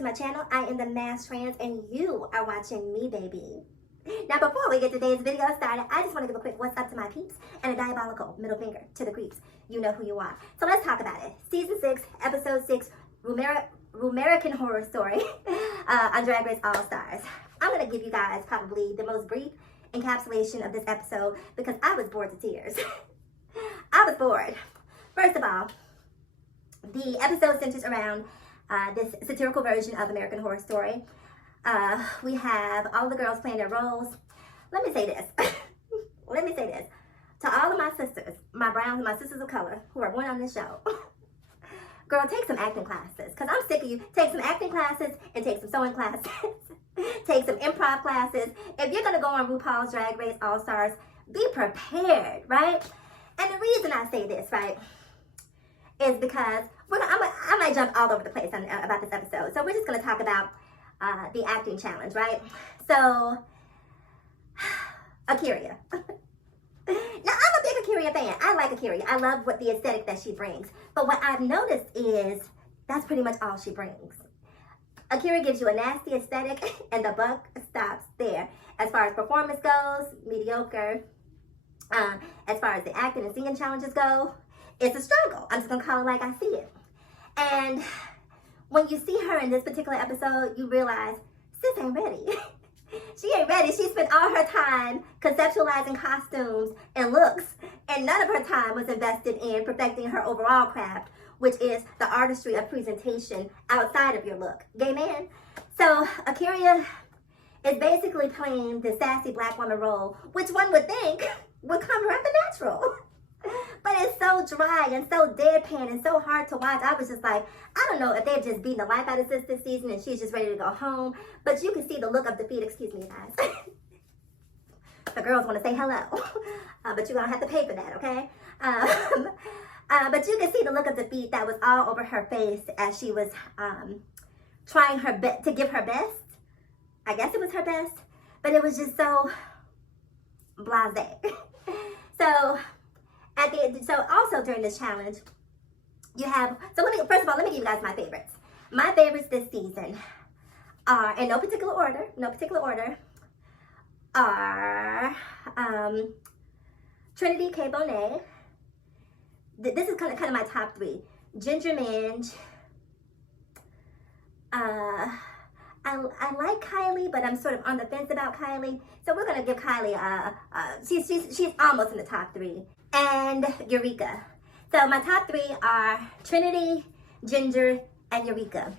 to my channel. I am the Mass Trans and you are watching me, baby. Now before we get today's video started, I just want to give a quick what's up to my peeps and a diabolical middle finger to the creeps. You know who you are. So let's talk about it. Season 6, Episode 6, Rumerican horror story on Drag Race All Stars. I'm going to give you guys probably the most brief encapsulation of this episode because I was bored to tears. I was bored. First of all, the episode centers around this satirical version of American Horror Story. We have all the girls playing their roles. Let me say this. Let me say this. To all of my sisters, my browns, my sisters of color who are born on this show. Girl, take some acting classes. Because I'm sick of you. Take some acting classes and take some sewing classes. Take some improv classes. If you're going to go on RuPaul's Drag Race All Stars, be prepared, right? And the reason I say this, right, is because I might jump all over the place about this episode. So we're just going to talk about the acting challenge, right? So, Akira. Now, I'm a big Akira fan. I like Akira. I love the aesthetic that she brings. But what I've noticed is that's pretty much all she brings. Akira gives you a nasty aesthetic, and the buck stops there. As far as performance goes, mediocre. As far as the acting and singing challenges go, it's a struggle. I'm just going to call it like I see it. And when you see her in this particular episode, you realize, sis ain't ready. She ain't ready. She spent all her time conceptualizing costumes and looks, and none of her time was invested in perfecting her overall craft, which is the artistry of presentation outside of your look. Gay man. So Akira is basically playing the sassy black woman role, which one would think would come right the natural. But it's so dry and so deadpan and so hard to watch. I was just like, I don't know if they're just beating the life out of sis this season and she's just ready to go home. But you can see the look of defeat. Excuse me, guys. The girls want to say hello. But you're going to have to pay for that, okay? But you can see the look of defeat that was all over her face as she was trying her best to give her best. I guess it was her best. But it was just so blasé. So also during this challenge, you have, first of all, let me give you guys my favorites. My favorites this season are, in no particular order, are Trinity K. Bonet. This is kind of my top three. Ginger Minj. I like Kylie, but I'm sort of on the fence about Kylie. So we're gonna give Kylie she's almost in the top three. And Eureka. So my top three are Trinity, Ginger, and Eureka.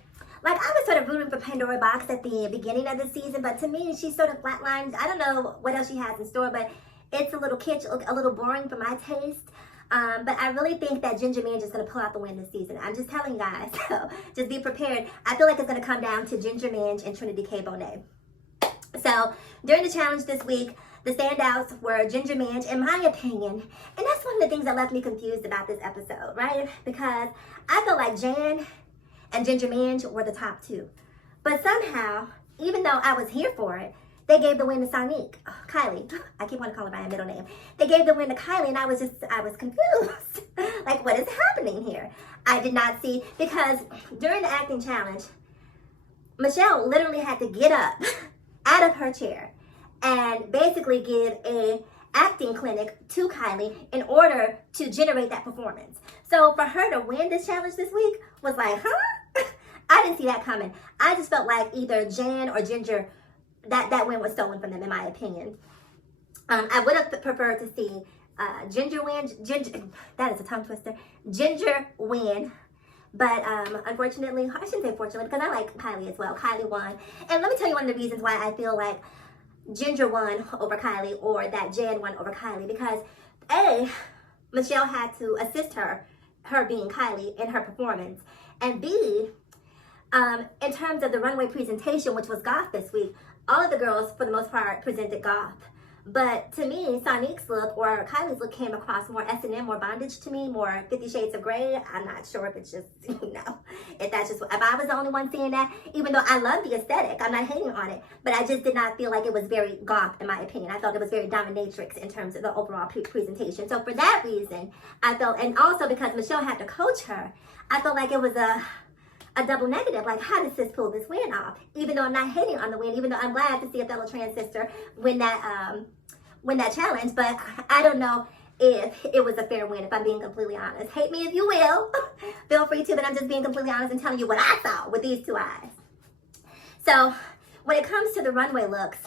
Like, I was sort of rooting for Pandora Box at the beginning of the season, but to me, she's sort of flatlined. I don't know what else she has in store, but it's a little kitsch, a little boring for my taste. But I really think that Ginger Minj is going to pull out the win this season. I'm just telling you guys, so just be prepared. I feel like it's going to come down to Ginger Minj and Trinity K. Bonet. So during the challenge this week, the standouts were Ginger Minj, in my opinion, and that's one of the things that left me confused about this episode, right? Because I felt like Jan and Ginger Minj were the top two. But somehow, even though I was here for it, they gave the win to Sonique. Oh, Kylie. I keep wanting to call her by her middle name. They gave the win to Kylie, and I was confused. Like, what is happening here? I did not see, because during the acting challenge, Michelle literally had to get up out of her chair and basically give a acting clinic to Kylie in order to generate that performance. So for her to win this challenge this week was like, huh? I didn't see that coming. I just felt like either Jan or Ginger, that win was stolen from them, in my opinion. I would have preferred to see Ginger win. That is a tongue twister. Ginger win. But unfortunately, I shouldn't say fortunately, because I like Kylie as well. Kylie won. And let me tell you one of the reasons why I feel like Ginger won over Kylie, or that Jan won over Kylie, because A, Michelle had to assist her being Kylie in her performance, and B, in terms of the runway presentation, which was goth this week, all of the girls for the most part presented goth. But to me, Sonique's look or Kylie's look came across more S&M, more bondage to me, more 50 Shades of Grey. I'm not sure if it's just, if I was the only one seeing that, even though I love the aesthetic, I'm not hating on it, but I just did not feel like it was very goth, in my opinion. I thought it was very dominatrix in terms of the overall presentation. So for that reason, I felt, and also because Michelle had to coach her, I felt like it was a a double negative. Like, how does sis pull this win off? Even though I'm not hating on the win, even though I'm glad to see a fellow trans sister win that challenge, but I don't know if it was a fair win, if I'm being completely honest. Hate me if you will. Feel free to, but I'm just being completely honest and telling you what I saw with these two eyes. So when it comes to the runway looks,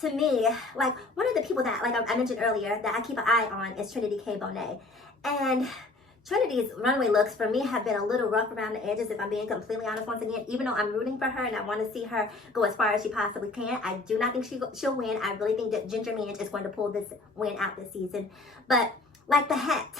to me, like, one of the people that, like I mentioned earlier, that I keep an eye on is Trinity K. Bonet. And Trinity's runway looks for me have been a little rough around the edges, if I'm being completely honest. Once again, even though I'm rooting for her and I want to see her go as far as she possibly can, I do not think she'll win. I really think that Ginger Minj is going to pull this win out this season. But like the hat,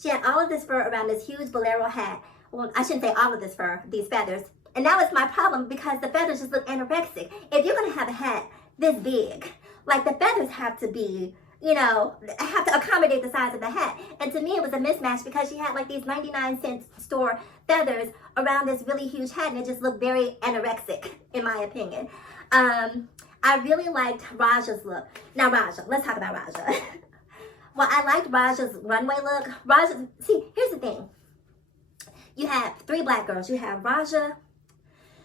she had all of this fur around this huge bolero hat. Well, I shouldn't say all of this fur, these feathers. And that was my problem, because the feathers just look anorexic. If you're going to have a hat this big, like, the feathers have to be, you know, have to accommodate the size of the hat. And to me, it was a mismatch, because she had like these 99-cent store feathers around this really huge hat, and it just looked very anorexic, in my opinion. I really liked Raja's look. Now, Raja, let's talk about Raja. Well, I liked Raja's runway look. Raja, see, here's the thing. You have three black girls. You have Raja,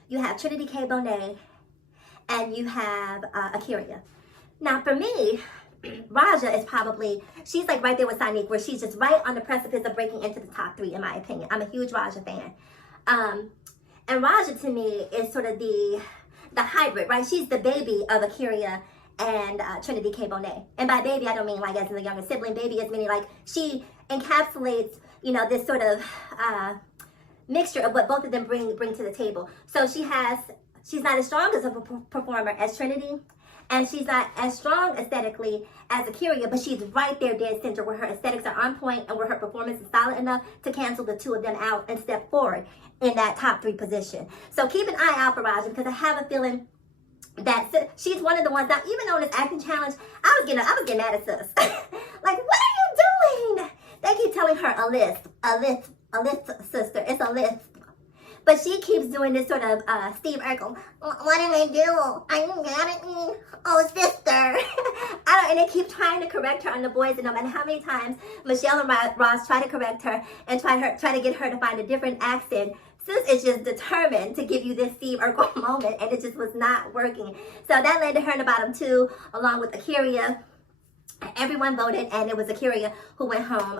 you have Trinity K. Bonet, and you have Akira. Now, for me, Raja is probably, she's like right there with Sonique, where she's just right on the precipice of breaking into the top 3, in my opinion. I'm a huge Raja fan. And Raja, to me, is sort of the hybrid, right? She's the baby of Akira and Trinity K. Bonet. And by baby, I don't mean like as in the younger sibling. Baby is meaning like she encapsulates, you know, this sort of mixture of what both of them bring to the table. So she's not as strong as a performer as Trinity, and she's not as strong aesthetically as Akira, but she's right there dead center, where her aesthetics are on point and where her performance is solid enough to cancel the two of them out and step forward in that top 3 position. So keep an eye out for Raja, because I have a feeling that she's one of the ones. Now, even on this acting challenge, I was getting mad at sis. Like, what are you doing? They keep telling her a lisp, sister. It's a lisp. But she keeps doing this sort of Steve Urkel. What did I do? I didn't get it. Oh, sister. And they keep trying to correct her on The Boys, and no matter how many times Michelle and Ross try to correct her and try to get her to find a different accent, sis is just determined to give you this Steve Urkel moment, and it just was not working. So that led to her in the bottom 2, along with Akira. Everyone voted, and it was Akira who went home.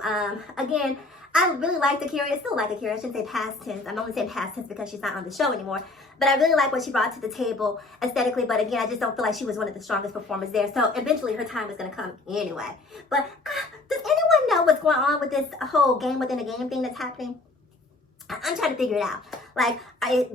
Again, I really liked Akira. I still like Akira. I shouldn't say past tense. I'm only saying past tense because she's not on the show anymore. But I really like what she brought to the table aesthetically. But again, I just don't feel like she was one of the strongest performers there. So eventually her time was going to come anyway. But does anyone know what's going on with this whole game within a game thing that's happening? I'm trying to figure it out. Like,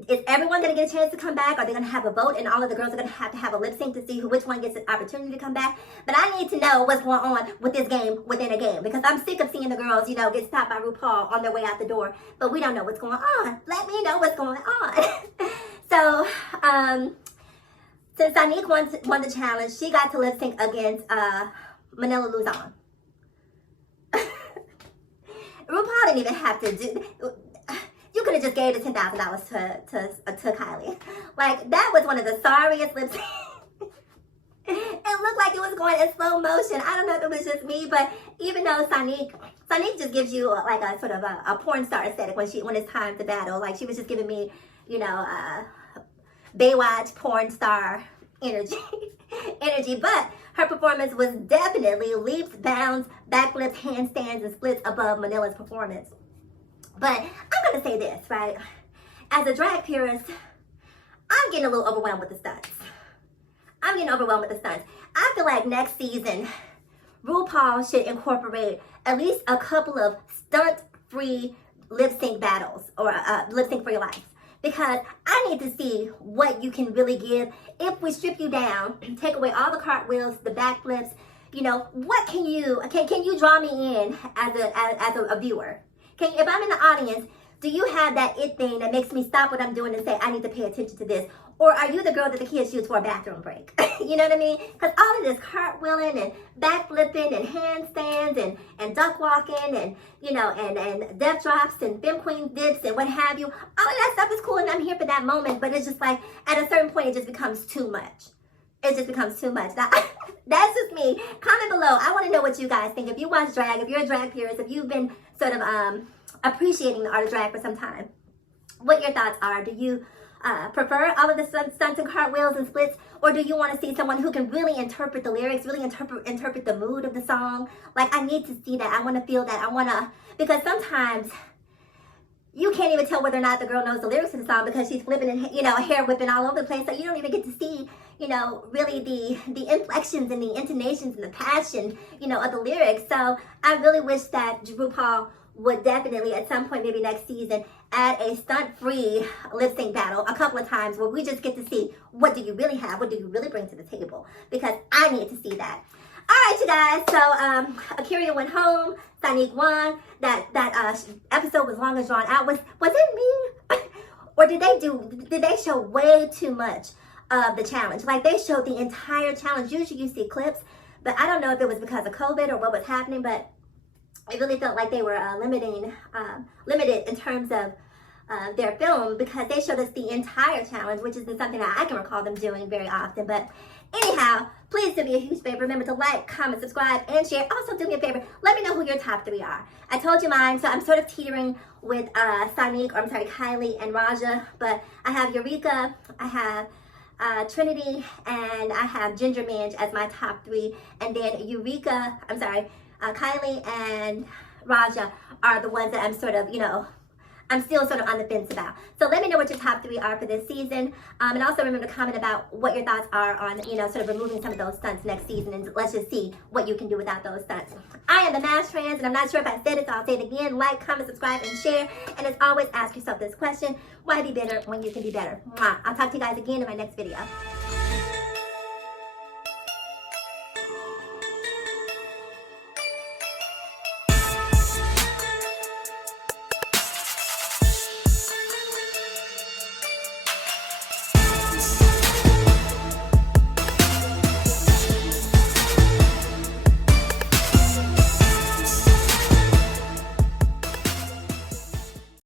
is everyone going to get a chance to come back? Are they going to have a vote, and all of the girls are going to have a lip sync to see which one gets an opportunity to come back? But I need to know what's going on with this game within a game, because I'm sick of seeing the girls, you know, get stopped by RuPaul on their way out the door. But we don't know what's going on. Let me know what's going on. So, since Sonique won the challenge, she got to lip sync against Manila Luzon. RuPaul didn't even have to do. You could have just gave the $10,000 to Kylie. Like, that was one of the sorriest lip syncs. It looked like it was going in slow motion. I don't know if it was just me, but even though Sonique just gives you like a sort of a porn star aesthetic when it's time to battle. Like, she was just giving me, you know, Baywatch porn star energy. But her performance was definitely leaps, bounds, backflips, handstands, and splits above Manila's performance. But I'm going to say this, right? As a drag purist, I'm getting a little overwhelmed with the stunts. I feel like next season, RuPaul should incorporate at least a couple of stunt-free lip sync battles, or lip sync for your life. Because I need to see what you can really give. If we strip you down, take away all the cartwheels, the backflips, you know, what can you draw me in as a viewer? If I'm in the audience, do you have that it thing that makes me stop what I'm doing and say, I need to pay attention to this? Or are you the girl that the kids use for a bathroom break? You know what I mean? Because all of this cartwheeling and backflipping and handstands and duck walking and, you know, and death drops and femme queen dips and what have you, all of that stuff is cool and I'm here for that moment. But it's just like, at a certain point, it just becomes too much. It just becomes too much. Now, that's just me. Comment below. I want to know what you guys think. If you watch drag, if you're a drag purist, if you've been sort of appreciating the art of drag for some time, what your thoughts are. Do you prefer all of the stunts and cartwheels and splits, or do you want to see someone who can really interpret the lyrics, really interpret the mood of the song? Like, I need to see that. I want to feel that. Because sometimes you can't even tell whether or not the girl knows the lyrics of the song because she's flipping and, hair whipping all over the place. So you don't even get to see, really the inflections and the intonations and the passion, of the lyrics. So I really wish that RuPaul would definitely at some point, maybe next season, add a stunt-free lip sync battle a couple of times where we just get to see what do you really have, what do you really bring to the table, because I need to see that. All right, you guys. So Akira went home. Sonique won. That episode was long and drawn out. Was it me, or did they show way too much of the challenge? Like, they showed the entire challenge. Usually you see clips, but I don't know if it was because of COVID or what was happening. But it really felt like they were limited in terms of their film, because they showed us the entire challenge, which isn't something that I can recall them doing very often. But anyhow, please do me a huge favor. Remember to like, comment, subscribe, and share. Also, do me a favor. Let me know who your top 3 are. I told you mine, so I'm sort of teetering with Kylie and Raja. But I have Eureka, I have Trinity, and I have Ginger Minj as my top 3. And then Kylie and Raja are the ones that I'm sort of, I'm still sort of on the fence about. So let me know what your top 3 are for this season. And also remember to comment about what your thoughts are on, sort of removing some of those stunts next season. And let's just see what you can do without those stunts. I am the Mash Trans, and I'm not sure if I said it, so I'll say it again. Like, comment, subscribe, and share. And as always, ask yourself this question: why be bitter when you can be better? Mwah. I'll talk to you guys again in my next video.